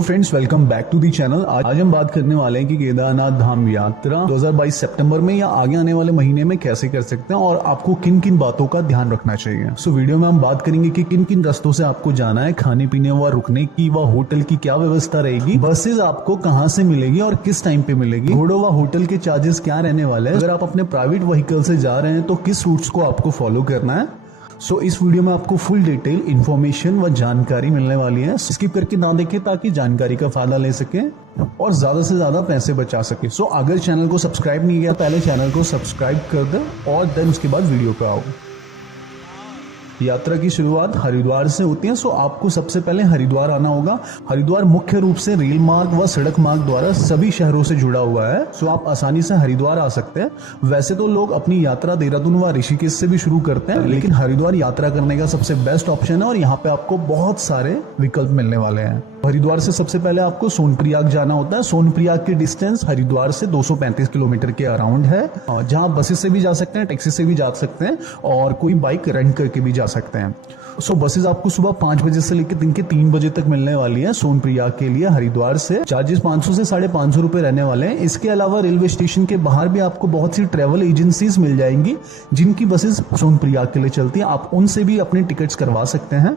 Hello friends, welcome back to the channel. आज हम बात करने वाले हैं कि केदारनाथ धाम यात्रा 2022 सितंबर में या आगे आने वाले महीने में कैसे कर सकते हैं और आपको किन किन बातों का ध्यान रखना चाहिए। वीडियो में हम बात करेंगे कि किन किन रास्तों से आपको जाना है, खाने पीने व रुकने की व होटल की क्या व्यवस्था रहेगी, बसेज आपको कहाँ से मिलेगी और किस टाइम पे मिलेगी, घोड़ों व होटल के चार्जेस क्या रहने वाले हैं, अगर आप अपने प्राइवेट व्हीकल से जा रहे हैं तो किस रूट्स को आपको फॉलो करना है। इस वीडियो में आपको फुल डिटेल इन्फॉर्मेशन व जानकारी मिलने वाली है। स्किप करके ना देखें ताकि जानकारी का फायदा ले सकें और ज्यादा से ज्यादा पैसे बचा सके। अगर चैनल को सब्सक्राइब नहीं किया, पहले चैनल को सब्सक्राइब कर दे और देन उसके बाद वीडियो पे आओ। यात्रा की शुरुआत हरिद्वार से होती है। आपको सबसे पहले हरिद्वार आना होगा। हरिद्वार मुख्य रूप से रेल मार्ग व सड़क मार्ग द्वारा सभी शहरों से जुड़ा हुआ है। आप आसानी से हरिद्वार आ सकते हैं। वैसे तो लोग अपनी यात्रा देहरादून व ऋषिकेश से भी शुरू करते हैं, लेकिन हरिद्वार यात्रा करने का सबसे बेस्ट ऑप्शन है और यहाँ पे आपको बहुत सारे विकल्प मिलने वाले हैं। हरिद्वार से सबसे पहले आपको सोनप्रयाग जाना होता है। सोनप्रयाग की डिस्टेंस हरिद्वार से 235 किलोमीटर के अराउंड है, जहां बसेस से भी जा सकते हैं, टैक्सी से भी जा सकते हैं और कोई बाइक रेंट करके भी जा सकते हैं। बसेस आपको सुबह 5 बजे से लेकर दिन के 3 बजे तक मिलने वाली है। सोनप्रयाग के लिए हरिद्वार से चार्जेस 500 से 550 रुपए रहने वाले हैं। इसके अलावा रेलवे स्टेशन के बाहर भी आपको बहुत सी ट्रेवल एजेंसीज मिल जाएंगी जिनकी बसेस सोनप्रयाग के लिए चलती हैं। आप उनसे भी अपने टिकट्स करवा सकते हैं।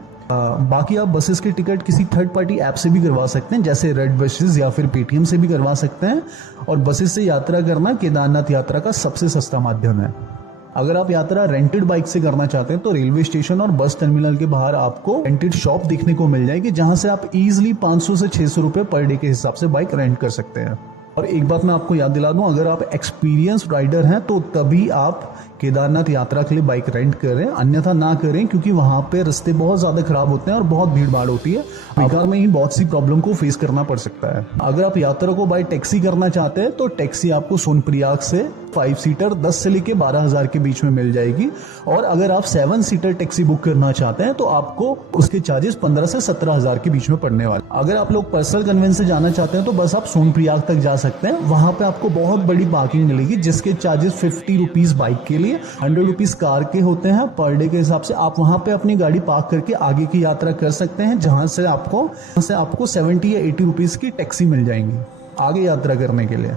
बाकी आप बसेस के टिकट किसी थर्ड पार्टी ऐप से भी करवा सकते हैं, जैसे रेड बसेस या फिर पेटीएम से भी करवा सकते हैं। और बसेस से यात्रा करना केदारनाथ यात्रा का सबसे सस्ता माध्यम है। अगर आप यात्रा रेंटेड बाइक से करना चाहते हैं तो रेलवे स्टेशन और बस टर्मिनल के बाहर आपको रेंटेड शॉप देखने को मिल जाएगी, जहां से आप इजीली 500 से 600 रुपए पर डे के हिसाब से बाइक रेंट कर सकते हैं। और एक बात मैं आपको याद दिला दूं, अगर आप एक्सपीरियंस राइडर हैं तो तभी आप केदारनाथ यात्रा के लिए बाइक रेंट करें, अन्यथा ना करें, क्योंकि वहां पे रास्ते बहुत ज्यादा खराब होते हैं और बहुत भीड़ भाड़ होती है। कार में ही बहुत सी प्रॉब्लम को फेस करना पड़ सकता है। अगर आप यात्रा को बाय टैक्सी करना चाहते हैं तो टैक्सी आपको सोनप्रयाग से 5 सीटर 10 से लेके 12,000 के बीच में मिल जाएगी। और अगर आप 7 सीटर टैक्सी बुक करना चाहते हैं तो आपको उसके चार्जेस 15 से 17,000 के बीच में पड़ने वाले। अगर आप लोग पर्सनल कन्वेंस से जाना चाहते हैं तो बस आप सोनप्रयाग तक जा सकते हैं। वहां पे आपको बहुत बड़ी पार्किंग मिलेगी, जिसके चार्जेस 50 रुपीज बाइक के लिए, 100 रुपीज कार के होते हैं पर डे के हिसाब से। आप वहां पे अपनी गाड़ी पार्क करके आगे की यात्रा कर सकते हैं, जहां से आपको 70 या 80 रुपीज की टैक्सी मिल जाएंगी आगे यात्रा करने के लिए।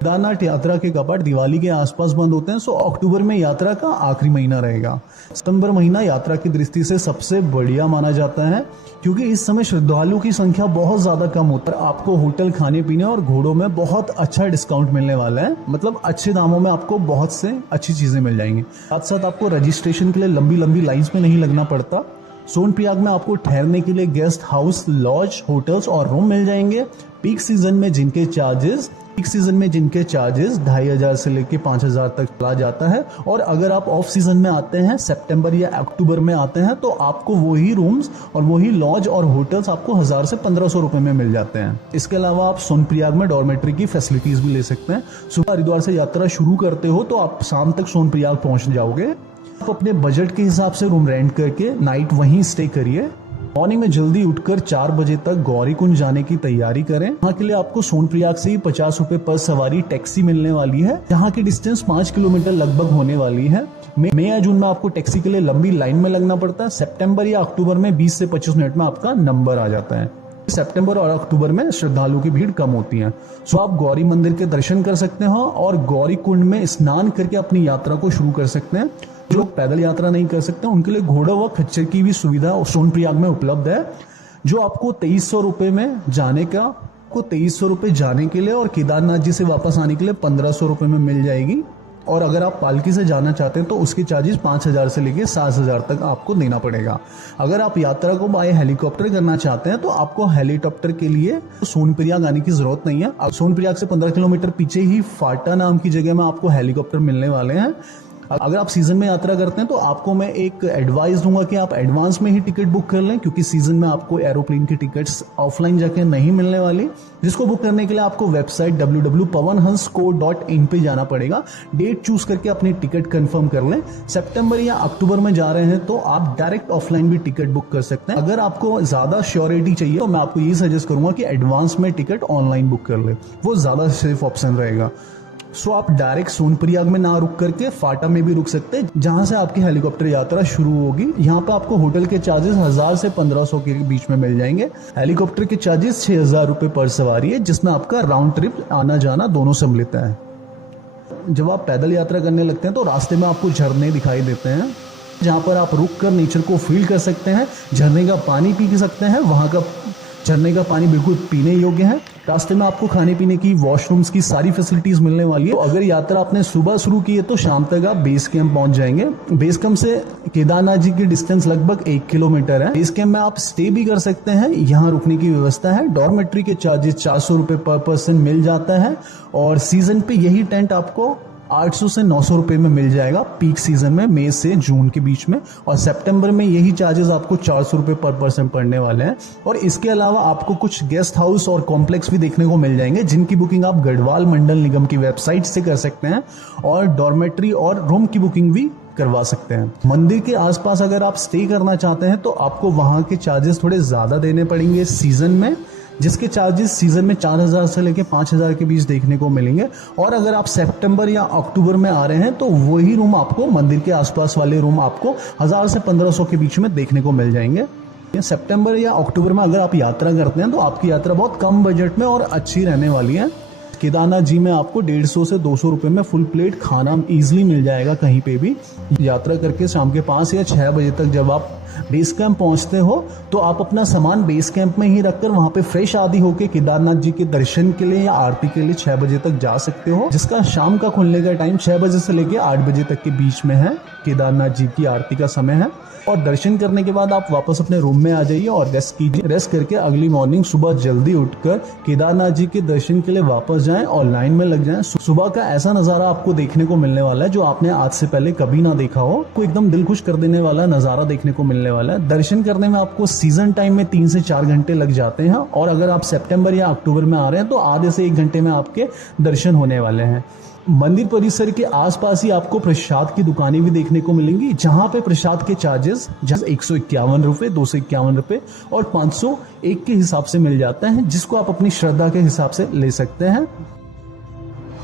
केदारनाथ यात्रा के कपाट दिवाली के आसपास बंद होते हैं। अक्टूबर में यात्रा का आखिरी महीना रहेगा। सितंबर महीना यात्रा की दृष्टि से सबसे बढ़िया माना जाता है, क्योंकि इस समय श्रद्धालुओं की संख्या बहुत ज्यादा कम होता है। आपको होटल, खाने पीने और घोड़ों में बहुत अच्छा डिस्काउंट मिलने वाला है। मतलब अच्छे दामों में आपको बहुत से अच्छी चीजें मिल जाएंगी। साथ साथ आपको रजिस्ट्रेशन के लिए लंबी लंबी लाइन्स में नहीं लगना पड़ता। सोनप्रयाग में आपको ठहरने के लिए गेस्ट हाउस, लॉज, होटल्स और रूम मिल जाएंगे। पीक सीजन में जिनके चार्जेस 2,500 से लेके 5,000 तक चला जाता है। और अगर आप ऑफ सीजन में आते हैं, सितंबर या अक्टूबर में आते हैं, तो आपको वही रूम्स और वही लॉज और होटल्स आपको 1,000 से 1,500 रुपए में मिल जाते हैं। इसके अलावा आप सोनप्रयाग में डॉर्मेट्री की फैसिलिटीज भी ले सकते हैं। सुबह हरिद्वार से यात्रा शुरू करते हो तो आप शाम तक सोनप्रयाग पहुंच जाओगे। आप अपने बजट के हिसाब से रूम रेंट करके नाइट वहीं स्टे करिए। मॉर्निंग में जल्दी उठकर 4 बजे तक गौरीकुंड जाने की तैयारी करें। वहाँ के लिए आपको सोनप्रयाग से ही 50 रुपए पर सवारी टैक्सी मिलने वाली है, जहाँ की डिस्टेंस 5 किलोमीटर लगभग होने वाली है। मई या जून में आपको टैक्सी के लिए लंबी लाइन में लगना पड़ता है। सितंबर या अक्टूबर में 20 से 25 मिनट में आपका नंबर आ जाता है। सितंबर और अक्टूबर में श्रद्धालुओं की भीड़ कम होती है। आप गौरी मंदिर के दर्शन कर सकते हो और गौरी कुंड में स्नान करके अपनी यात्रा को शुरू कर सकते हैं। जो लोग पैदल यात्रा नहीं कर सकते उनके लिए घोड़ा व खच्चर की भी सुविधा सोनप्रयाग में उपलब्ध है, जो आपको 2,300 रुपए में जाने का, आपको 2,300 रुपए जाने के लिए और केदारनाथ जी से वापस आने के लिए 1,500 रुपए में मिल जाएगी। और अगर आप पालकी से जाना चाहते हैं तो उसके चार्जेस 5,000 से लेके 7,000 तक आपको देना पड़ेगा। अगर आप यात्रा को बाय हेलीकॉप्टर करना चाहते हैं तो आपको हेलीकॉप्टर के लिए सोनप्रयाग आने की जरूरत नहीं है। सोनप्रयाग से 15 किलोमीटर पीछे ही फाटा नाम की जगह में आपको हेलीकॉप्टर मिलने वाले हैं। अगर आप सीजन में यात्रा करते हैं तो आपको मैं एक एडवाइस दूंगा कि आप एडवांस में ही टिकट बुक कर लें, क्योंकि सीजन में आपको एरोप्लेन की टिकट्स ऑफलाइन जाके नहीं मिलने वाली, जिसको बुक करने के लिए आपको वेबसाइट www.pawanhans.co.in पे जाना पड़ेगा। डेट चूज करके अपनी टिकट कंफर्म कर लें। सितंबर या अक्टूबर में जा रहे हैं तो आप डायरेक्ट ऑफलाइन भी टिकट बुक कर सकते हैं। अगर आपको ज्यादा श्योरिटी चाहिए तो मैं आपको ये सजेस्ट करूंगा कि एडवांस में टिकट ऑनलाइन बुक कर ले, वो ज्यादा सेफ ऑप्शन रहेगा। सो आप डायरेक्ट सोनप्रयाग में ना रुक करके फाटा में भी रुक सकते हैं, जहां से आपकी हेलीकॉप्टर यात्रा शुरू होगी। यहाँ पे आपको होटल के चार्जेस 1000 से 1500 के बीच में मिल जाएंगे। हेलीकॉप्टर के चार्जेस 6000 रुपए पर सवारी है, जिसमें आपका राउंड ट्रिप आना जाना दोनों सम्मिलित है। जब आप पैदल यात्रा करने लगते हैं तो रास्ते में आपको झरने दिखाई देते हैं, जहाँ पर आप रुक कर नेचर को फील कर सकते हैं, झरने का पानी पी सकते हैं। वहाँ का झरने का पानी बिल्कुल पीने योग्य है। रास्ते में आपको खाने पीने की, वॉशरूम्स की सारी फैसिलिटीज मिलने वाली है। तो अगर यात्रा आपने सुबह शुरू की है तो शाम तक आप बेस कैंप पहुंच जाएंगे। बेस कैंप से केदारनाथ जी की डिस्टेंस लगभग 1 किलोमीटर है। बेस कैंप में आप स्टे भी कर सकते हैं, यहाँ रुकने की व्यवस्था है। डॉर्मेट्री के चार्जेस 400 रुपए पर पर्सन मिल जाता है, और सीजन पे यही टेंट आपको 800 से 900 रुपए में मिल जाएगा पीक सीजन में, मई से जून के बीच में। और सितंबर में यही चार्जेस आपको 400 रुपए पर पर्सन पड़ने वाले हैं। और इसके अलावा आपको कुछ गेस्ट हाउस और कॉम्प्लेक्स भी देखने को मिल जाएंगे, जिनकी बुकिंग आप गढ़वाल मंडल निगम की वेबसाइट से कर सकते हैं, और डॉर्मेट्री और रूम की बुकिंग भी करवा सकते हैं। मंदिर के आसपास अगर आप स्टे करना चाहते हैं तो आपको वहां के चार्जेस थोड़े ज्यादा देने पड़ेंगे सीजन में, जिसके चार्जेस सीजन में 4000 से लेकर 5000 के बीच देखने को मिलेंगे। और अगर आप सितंबर या अक्टूबर में आ रहे हैं तो वही रूम आपको, मंदिर के आसपास वाले रूम आपको 1000 से 1500 के बीच में देखने को मिल जाएंगे। सितंबर या अक्टूबर में अगर आप यात्रा करते हैं तो आपकी यात्रा बहुत कम बजट में और अच्छी रहने वाली है। केदारनाथ जी में आपको 150 से 200 रुपए में फुल प्लेट खाना इजीली मिल जाएगा कहीं पे भी। यात्रा करके शाम के 5 या 6 बजे तक जब आप बेस कैंप पहुंचते हो तो आप अपना सामान बेस कैंप में ही रखकर वहां पे फ्रेश आदि होके केदारनाथ जी के दर्शन के लिए या आरती के लिए 6 बजे तक जा सकते हो, जिसका शाम का खुलने का टाइम 6 बजे से लेकर 8 बजे तक के बीच में है। केदारनाथ जी की आरती का समय है। और दर्शन करने के बाद आप वापस अपने रूम में आ जाइए और रेस्ट कीजिए। रेस्ट करके अगली मॉर्निंग सुबह जल्दी उठकर केदारनाथ जी के दर्शन के लिए वापस जाएं और लाइन में लग जाएं। सुबह का ऐसा नजारा आपको देखने को मिलने वाला है जो आपने आज से पहले कभी ना देखा हो। को एकदम दिल खुश कर देने वाला नजारा देखने को मिलने वाला है। दर्शन करने में आपको सीजन टाइम में 3 से 4 घंटे लग जाते हैं, और अगर आप सितंबर या अक्टूबर में आ रहे हैं तो आधे से 1 घंटे में आपके दर्शन होने वाले हैं। मंदिर परिसर के आसपास ही आपको प्रसाद की दुकानें भी देखने को मिलेंगी, जहां पे प्रसाद के चार्जेस 151 रुपए, 251 रुपए और 501 के हिसाब से मिल जाता है, जिसको आप अपनी श्रद्धा के हिसाब से ले सकते हैं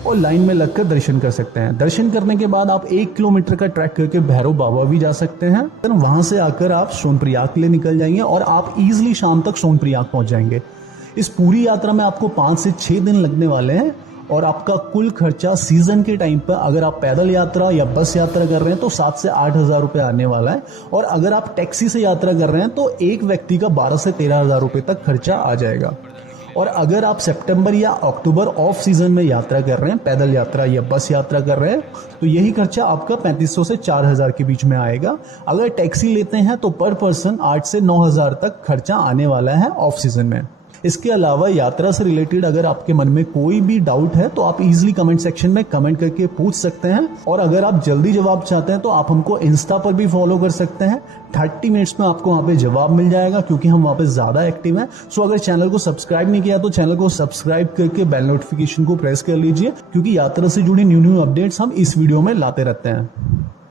और लाइन में लगकर दर्शन कर सकते हैं। दर्शन करने के बाद आप 1 किलोमीटर का ट्रैक करके भैरव बाबा भी जा सकते हैं। फिर वहां से आकर आप सोनप्रयाग के लिए निकल जाएंगे और आप इजिली शाम तक सोनप्रयाग पहुंच जाएंगे। इस पूरी यात्रा में आपको 5 से 6 दिन लगने वाले हैं, और आपका कुल खर्चा सीजन के टाइम पर अगर आप पैदल यात्रा या बस यात्रा कर रहे हैं तो 7 से 8 हजार रुपए आने वाला है, और अगर आप टैक्सी से यात्रा कर रहे हैं तो एक व्यक्ति का 12 से 13 हजार रुपए तक खर्चा आ जाएगा। और अगर आप सितंबर या अक्टूबर ऑफ सीजन में यात्रा कर रहे हैं, पैदल यात्रा या बस यात्रा कर रहे हैं, तो यही खर्चा आपका 3500 से 4000 के बीच में आएगा। अगर टैक्सी लेते हैं तो पर पर्सन 8 से 9000 तक खर्चा आने वाला है ऑफ सीजन में। इसके अलावा यात्रा से रिलेटेड अगर आपके मन में कोई भी डाउट है तो आप इजीली कमेंट सेक्शन में कमेंट करके पूछ सकते हैं, और अगर आप जल्दी जवाब चाहते हैं तो आप हमको इंस्टा पर भी फॉलो कर सकते हैं। 30 मिनट्स में आपको वहां पे जवाब मिल जाएगा, क्योंकि हम वहां पे ज्यादा एक्टिव हैं। सो अगर चैनल को सब्सक्राइब नहीं किया तो चैनल को सब्सक्राइब करके बेल नोटिफिकेशन को प्रेस कर लीजिए, क्योंकि यात्रा से जुड़ी न्यू अपडेट्स हम इस वीडियो में लाते रहते हैं।